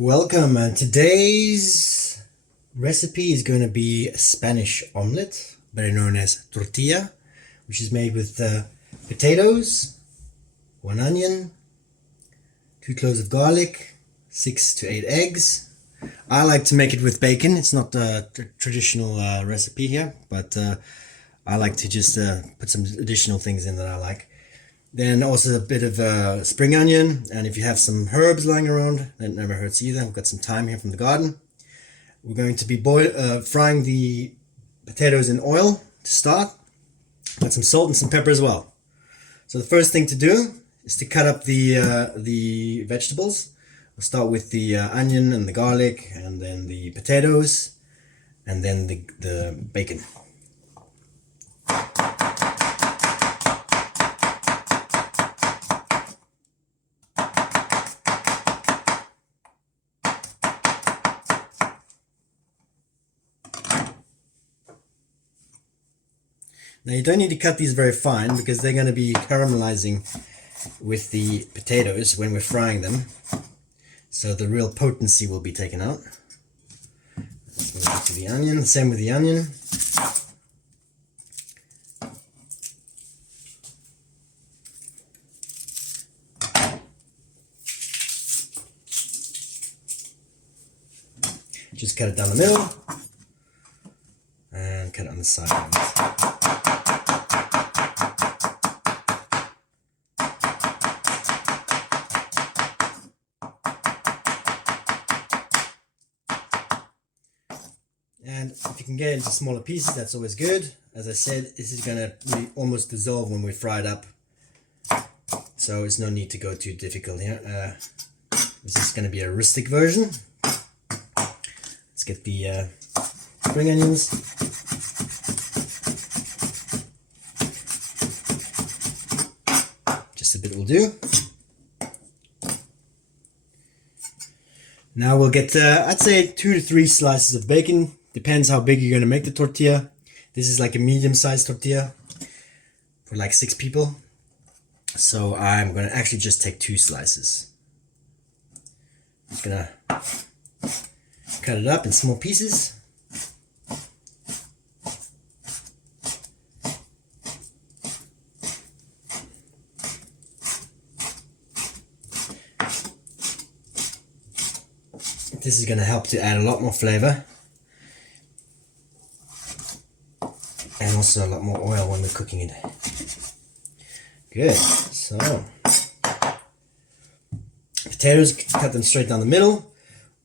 Welcome, and today's recipe is going to be a Spanish omelette, better known as tortilla, which is made with potatoes, 1 onion, 2 cloves of garlic, 6 to 8 eggs. I like to make it with bacon. It's not the traditional recipe here, but I like to just put some additional things in that I like. Then also a bit of spring onion, and if you have some herbs lying around, that never hurts either. We've got some thyme here from the garden. We're going to be frying the potatoes in oil to start. Got some salt and some pepper as well. So the first thing to do is to cut up the vegetables. We'll start with the onion and the garlic, and then the potatoes, and then the bacon. Now you don't need to cut these very fine because they're going to be caramelizing with the potatoes when we're frying them. So the real potency will be taken out. Let's move to the onion. Same with the onion. Just cut it down the middle and cut it on the sides. And if you can get it into smaller pieces, that's always good. As I said, this is going to almost dissolve when we fry it up. So there's no need to go too difficult here. This is going to be a rustic version. Let's get the spring onions. Just a bit will do. Now we'll get, I'd say 2 to 3 slices of bacon. Depends how big you're going to make the tortilla. This is like a medium-sized tortilla for like 6 people. So I'm going to actually just take 2 slices. I'm just going to cut it up in small pieces. This is going to help to add a lot more flavor. And also a lot more oil when we're cooking it. Good. So, potatoes, cut them straight down the middle.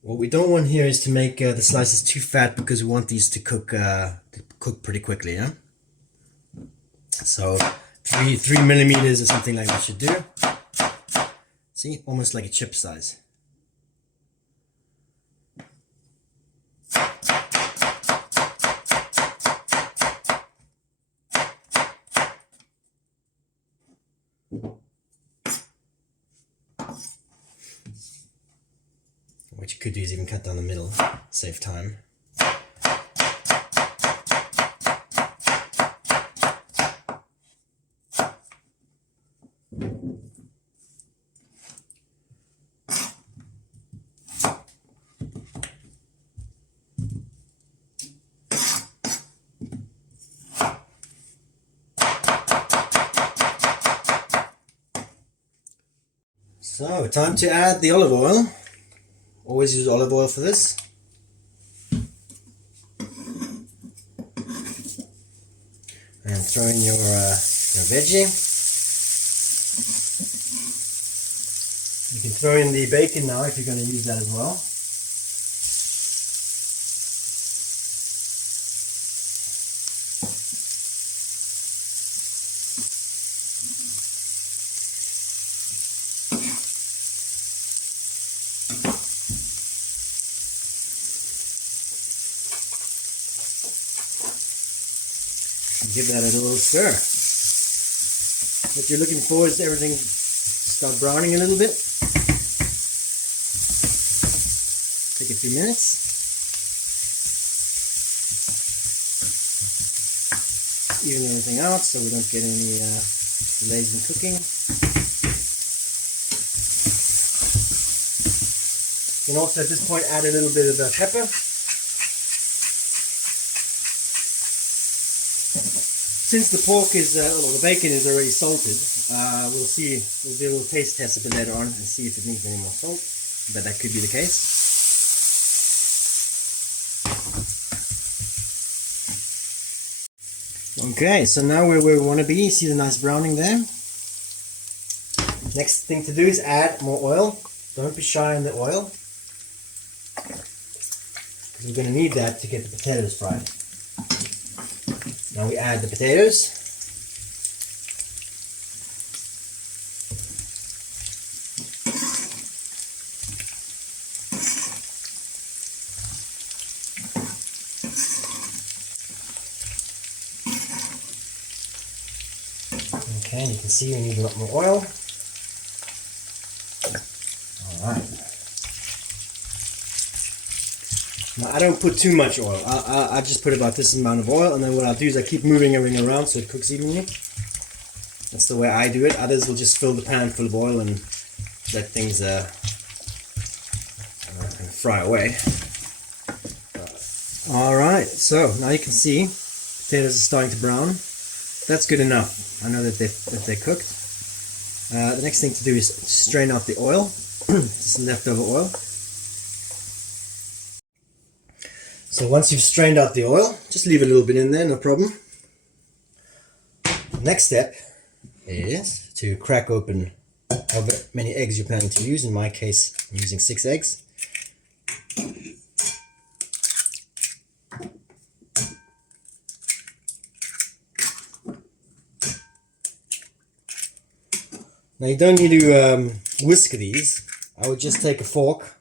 What we don't want here is to make the slices too fat because we want these to cook pretty quickly. Yeah. So 3 millimeters or something like that should do. See, almost like a chip size. What you could do is even cut down the middle, save time. So, time to add the olive oil. Always use olive oil for this. And throw in your veggie. You can throw in the bacon now if you're going to use that as well. Give that a little stir. What you're looking for is everything to start browning a little bit. Take a few minutes. Even everything out so we don't get any delays in cooking. You can also at this point add a little bit of pepper. Since the pork is, or the bacon is already salted, we'll do a little taste test a bit later on and see if it needs any more salt, but that could be the case. Okay, so now we're where we want to be. See the nice browning there? Next thing to do is add more oil. Don't be shy on the oil, because we're going to need that to get the potatoes fried. Now we add the potatoes. Okay, and you can see we need a lot more oil. Alright. Now I don't put too much oil. I just put about this amount of oil, and then what I'll do is I keep moving everything around so it cooks evenly. That's the way I do it. Others will just fill the pan full of oil and let things fry away. Alright, so now you can see potatoes are starting to brown. That's good enough. I know that they're cooked. The next thing to do is strain out the oil, just leftover oil. So once you've strained out the oil, just leave a little bit in there, no problem. The next step is to crack open however many eggs you're planning to use. In my case, I'm using 6 eggs. Now you don't need to whisk these. I would just take a fork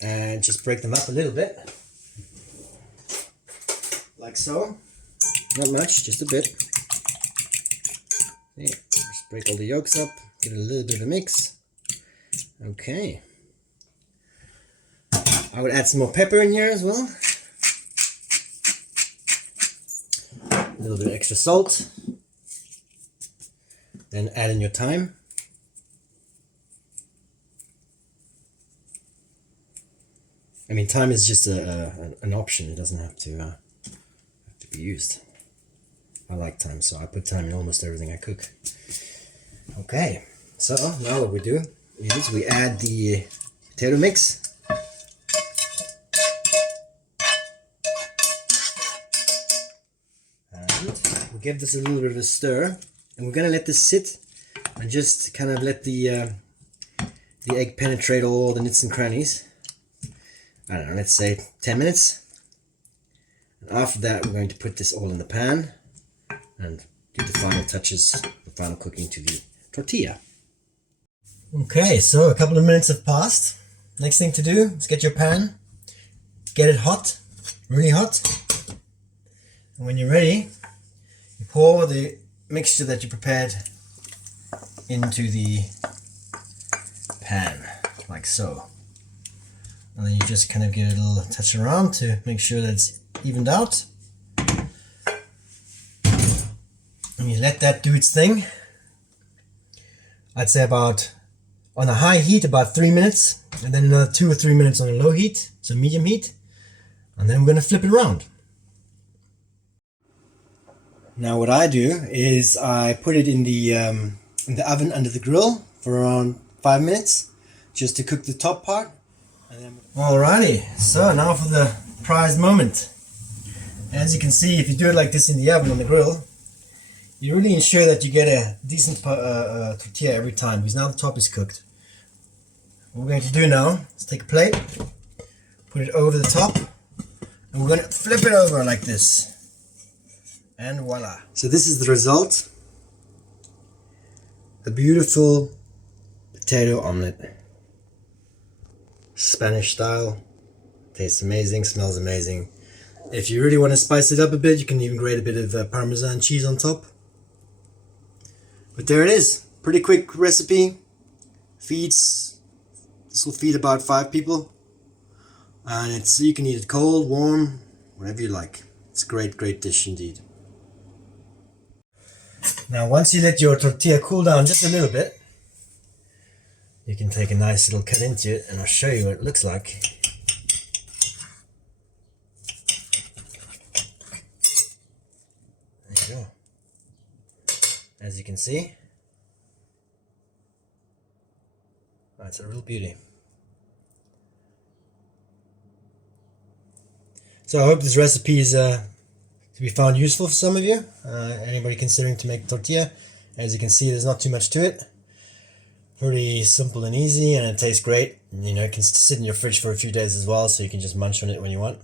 and just break them up a little bit, like so. Not much, just a bit. Yeah, just break all the yolks up, get a little bit of a mix. Okay. I would add some more pepper in here as well. A little bit of extra salt. Then add in your thyme. I mean, thyme is just an option. It doesn't have to be used. I like thyme, so I put thyme in almost everything I cook. Okay, so now what we do is we add the potato mix. And we'll give this a little bit of a stir. And we're going to let this sit and just kind of let the egg penetrate all the nooks and crannies. I don't know, let's say 10 minutes. And after that, we're going to put this all in the pan and do the final touches, the final cooking to the tortilla. Okay, so a couple of minutes have passed. Next thing to do is get your pan, get it hot, really hot. And when you're ready, you pour the mixture that you prepared into the pan, like so. And then you just kind of give it a little touch around to make sure that it's evened out. And you let that do its thing. I'd say about, on a high heat, about 3 minutes, and then another 2 or 3 minutes on a low heat, so medium heat. And then we're going to flip it around. Now what I do is I put it in the oven under the grill for around 5 minutes, just to cook the top part. And then... Alrighty, so now for the prized moment. As you can see, if you do it like this in the oven on the grill, you really ensure that you get a decent tortilla every time, because now the top is cooked. What we're going to do now is take a plate, put it over the top, and we're going to flip it over like this. And voila. So this is the result. A beautiful potato omelet. Spanish style. Tastes amazing, smells amazing. If you really want to spice it up a bit, you can even grate a bit of Parmesan cheese on top. But there it is. Pretty quick recipe. This will feed about 5 people. And you can eat it cold, warm, whatever you like. It's a great, great dish indeed. Now once you let your tortilla cool down just a little bit, you can take a nice little cut into it, and I'll show you what it looks like. There you go. As you can see, that's a real beauty. So I hope this recipe is to be found useful for some of you. Anybody considering to make tortilla. As you can see, there's not too much to it. Pretty simple and easy, and it tastes great. You know, it can sit in your fridge for a few days as well, so you can just munch on it when you want.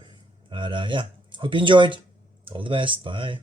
But yeah, hope you enjoyed. All the best. Bye.